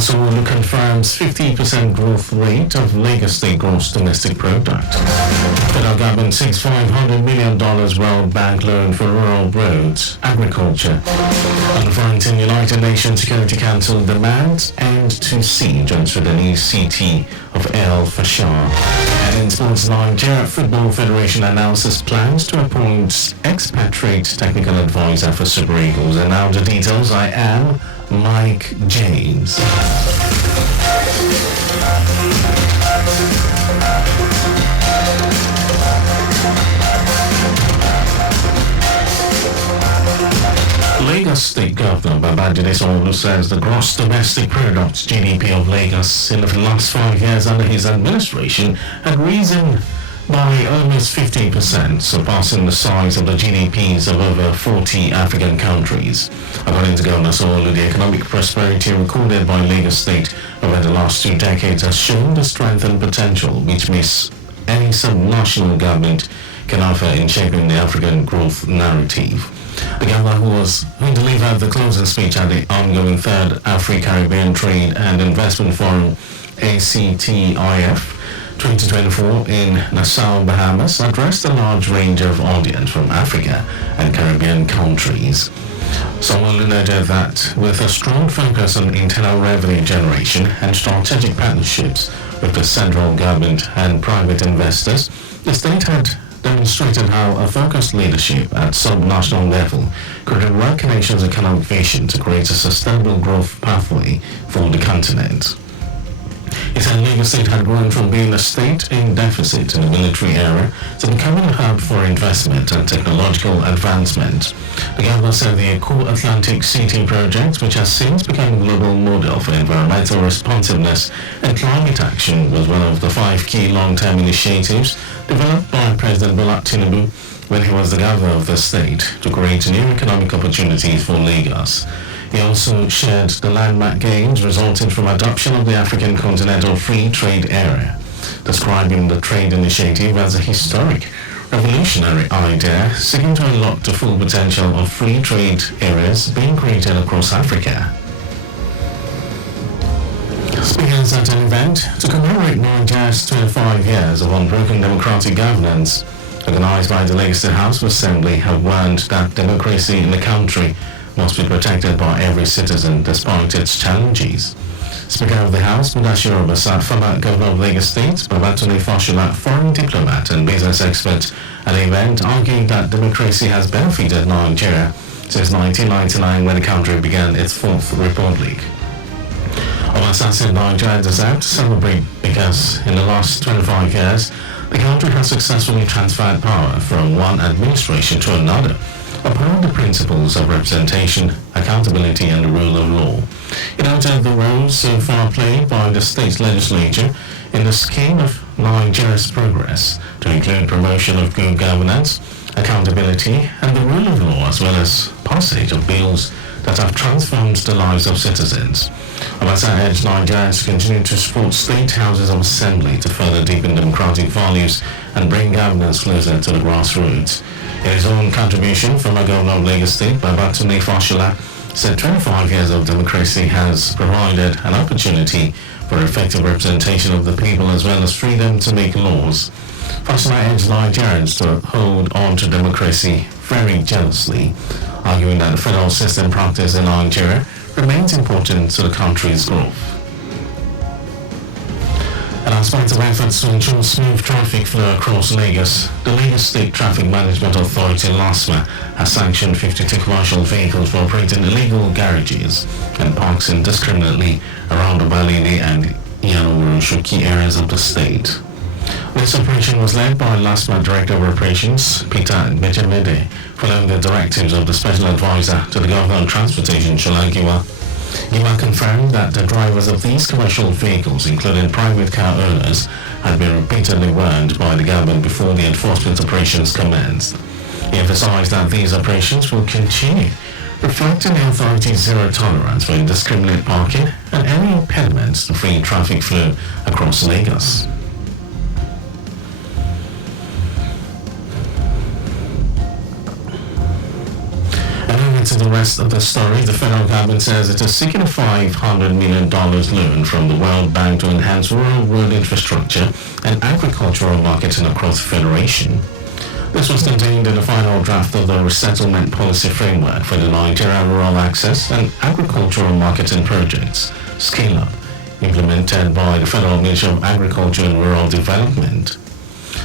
Sanwo-Olu confirms 50% growth rate of Lagos State gross domestic product. Federal government seeks $500 million World Bank loan for rural roads, agriculture. On the front, in United Nations Security Council demands end to siege on Sudanese city of El Fasher. And in sports, Nigeria Football Federation announces plans to appoint expatriate technical advisor for Super Eagles. And now the details. I am Mike James. Lagos State Governor Babajide Sanwo-Olu says the gross domestic product (GDP) of Lagos in the last 5 years under his administration had risen by almost 50%, surpassing the size of the GDPs of over 40 African countries. According to Governor Sanwo-Olu, the economic prosperity recorded by Lagos State over the last 2 decades has shown the strength and potential which makes any subnational government can offer in shaping the African growth narrative. The governor who delivered the closing speech at the ongoing third Afro-Caribbean Trade and Investment Forum ACTIF 2024 in Nassau, Bahamas, addressed a large range of audience from Africa and Caribbean countries. Sanwo-Olu noted that with a strong focus on internal revenue generation and strategic partnerships with the central government and private investors, the state had demonstrated how a focused leadership at sub-national level could work the nation's economic vision to create a sustainable growth pathway for the continent. He said Lagos State had grown from being a state in deficit in the military era to becoming a hub for investment and technological advancement. The governor said the Eko Atlantic City project, which has since become a global model for environmental responsiveness and climate action, was one of the 5 key long-term initiatives developed by President Bola Tinubu when he was the governor of the state to create new economic opportunities for Lagos. He also shared the landmark gains resulting from adoption of the African Continental Free Trade Area, describing the trade initiative as a historic, revolutionary idea seeking to unlock the full potential of free trade areas being created across Africa. Speakers at an event to commemorate Nigeria's 25 years of unbroken democratic governance, organized by the Lagos State House of Assembly, have warned that democracy in the country must be protected by every citizen despite its challenges. Speaker of the House, Mudashiru Obasa, former Governor of Lagos State, Babatunde Fashola, foreign diplomat and business expert at the event, argued that democracy has benefited Nigeria since 1999 when the country began its fourth republic. Obasa said Nigeria deserved to celebrate because in the last 25 years, the country has successfully transferred power from one administration to another upon the principles of representation, accountability and the rule of law. He noted the roles so far played by the state legislature in the scheme of Nigeria's progress to include promotion of good governance, accountability and the rule of law, as well as passage of bills that have transformed the lives of citizens. Obasa urged Nigerians to continue to support state houses of assembly to further deepen democratic values and bring governance closer to the grassroots. In his own contribution, former Governor of Lagos State, Babatunde Fashola, said 25 years of democracy has provided an opportunity for effective representation of the people as well as freedom to make laws. Fashola urged Nigerians to hold on to democracy very jealously, arguing that the federal system practice in Nigeria remains important to the country's growth. And as part of efforts to ensure smooth traffic flow across Lagos, the Lagos State Traffic Management Authority, LASMA, has sanctioned 52 commercial vehicles for operating illegal garages and parks indiscriminately around the Balini and Iyanowurun areas of the state. This operation was led by LASMA Director of Operations, Peter Bejemede, following the directives of the Special Advisor to the Governor on Transportation, Shola Giwa. Giwa confirmed that the drivers of these commercial vehicles, including private car owners, had been repeatedly warned by the government before the enforcement operations commenced. He emphasized that these operations will continue, reflecting the authority's zero tolerance for indiscriminate parking and any impediments to free traffic flow across Lagos. Adding to the rest of the story, the federal government says it is seeking a $500 million loan from the World Bank to enhance rural road infrastructure and agricultural marketing across the federation. This was contained in the final draft of the Resettlement Policy Framework for the Nigeria Rural Access and Agricultural Marketing Projects, Scale-Up, implemented by the Federal Ministry of Agriculture and Rural Development.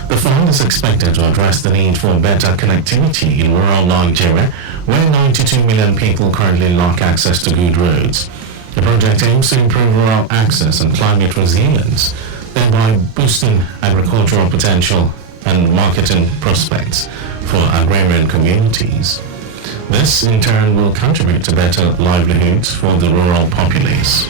The fund is expected to address the need for better connectivity in rural Nigeria, where 92 million people currently lack access to good roads. The project aims to improve rural access and climate resilience, thereby boosting agricultural potential and marketing prospects for agrarian communities. This, in turn, will contribute to better livelihoods for the rural populace.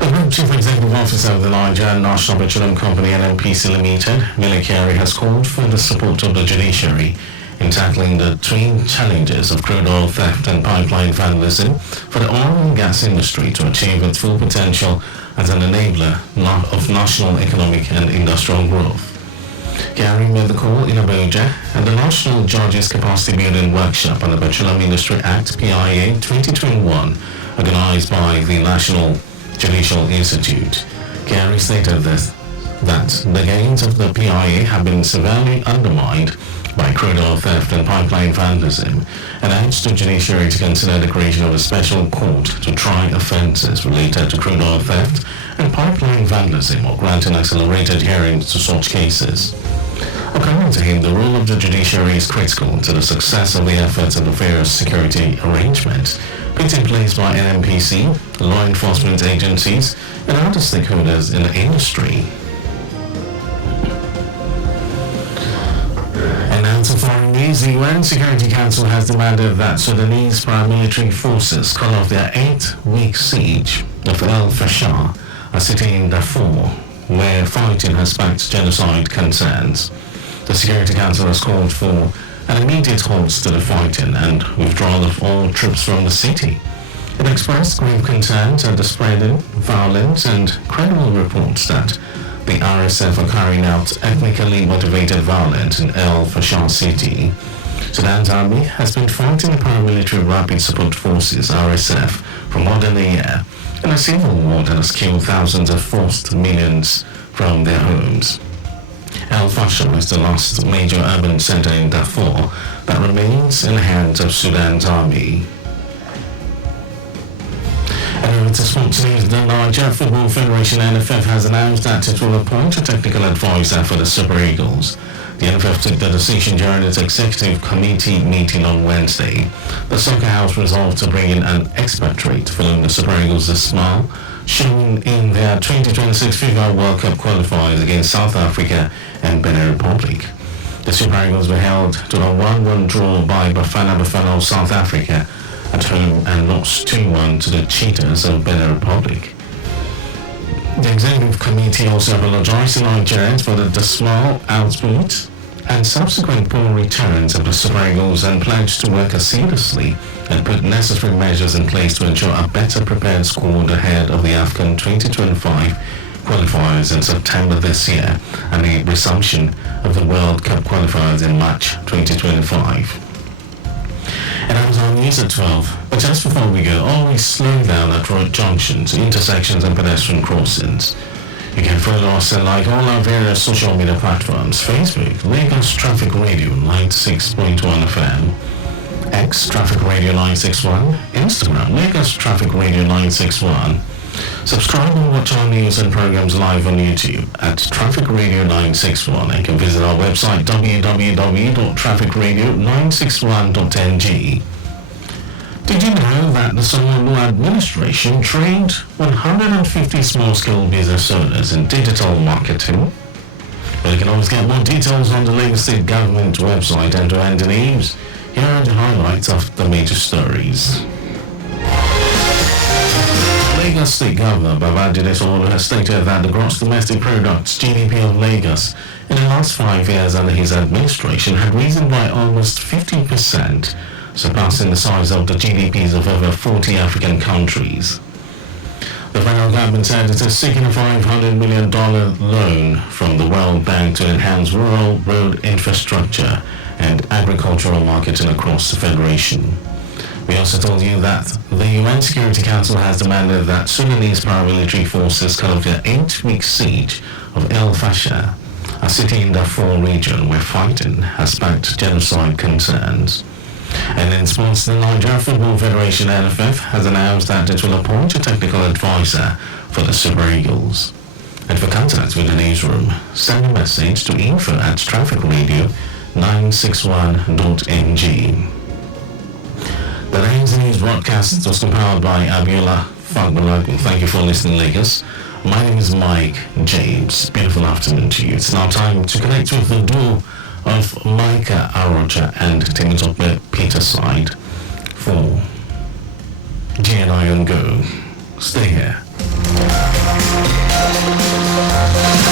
The Group Chief Executive Officer of the Nigerian National Petroleum Company (NNPC) Limited, Mele Kyari, has called for the support of the judiciary in tackling the twin challenges of crude oil theft and pipeline vandalism for the oil and gas industry to achieve its full potential as an enabler of national economic and industrial growth. Kyari made the call in Abuja at the National Judges Capacity Building Workshop on the Petroleum Industry Act (PIA) 2021, organized by the National Judicial Institute. Kyari stated that the gains of the PIA have been severely undermined by crude oil theft and pipeline vandalism, and urged the judiciary to consider the creation of a special court to try offences related to crude oil theft and pipeline vandalism, or granting accelerated hearings to such cases. According to him, the role of the judiciary is critical to the success of the efforts of the various security arrangements put in place by NNPC, law enforcement agencies, and other stakeholders in the industry. And now to foreign news. The UN Security Council has demanded that Sudanese paramilitary forces call off their 8-week siege of El Fasher, a city in Darfur, where fighting has sparked genocide concerns. The Security Council has called for an immediate halt to the fighting and withdrawal of all troops from the city. It expressed grave concerns at the spreading violence and credible reports that the RSF are carrying out ethnically motivated violence in El Fasher city. Sudan's army has been fighting the paramilitary Rapid Support Forces (RSF) for more than a year, in a civil war that has killed thousands and forced millions from their homes. El Fasher is the last major urban center in Darfur that remains in the hands of Sudan's army. And over to sports news, the Nigeria Football Federation (NFF) has announced that it will appoint a technical advisor for the Super Eagles. The NFF took the decision during its executive committee meeting on Wednesday. The Soccer House resolved to bring in an expatriate following the Super Eagles' dismal shown in their 2026 FIFA World Cup qualifiers against South Africa and Benin Republic. The Super Eagles were held to a 1-1 draw by Bafana Bafana of South Africa at home and lost 2-1 to the Cheetahs of Benin Republic. The executive committee also apologized to Nigerians for the dismal output and subsequent poor returns of the Super Eagles and pledged to work assiduously and put necessary measures in place to ensure a better prepared squad ahead of the AFCON 2025 qualifiers in September this year and the resumption of the World Cup qualifiers in March 2025. And that was our news at 12. But just before we go, always slow down at road junctions, intersections and pedestrian crossings. You can follow us and like all our various social media platforms: Facebook, Lagos Traffic Radio 96.1 FM, X Traffic Radio 961, Instagram, Lagos Traffic Radio 961. Subscribe and watch our news and programs live on YouTube at Traffic Radio 961 and can visit our website www.trafficradio961.ng. Did you know that the Sanwo-Olu administration trained 150 small-scale business owners in digital marketing? Well, you can always get more details on the Lagos State Government website and to end the news. Here are the highlights of the major stories. Lagos State Governor Babajide Sanwo-Olu has stated that the gross domestic products (GDP) of Lagos in the last 5 years under his administration had risen by almost 50%, surpassing the size of the GDPs of over 40 African countries. The federal government said it is seeking a $500 million loan from the World Bank to enhance rural road infrastructure and agricultural marketing across the Federation. We also told you that the UN Security Council has demanded that Sudanese paramilitary forces cut off their 8-week siege of El Fasher, a city in the Darfur region where fighting has sparked genocide concerns. And in sports, the Nigeria Football Federation (NFF) has announced that it will appoint a technical advisor for the Super Eagles. And for contact with the newsroom, send a message to info@trafficradio961.ng. The Names News broadcast was compiled by Abiola Fagbalago. Thank you for listening, Lagos. My name is Mike James. Beautiful afternoon to you. It's now time to connect with the duo of Micah Arocha and Temitope Peterside for GNI on Go. Stay here.